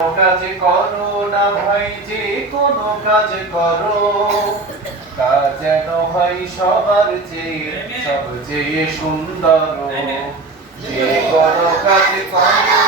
কাজ করো না ভাই, যে কোনো কাজ করো। কাজ যেন হয় সবার চেয়ে, সবচেয়ে সুন্দর। যে কোনো কাজ করো ভাই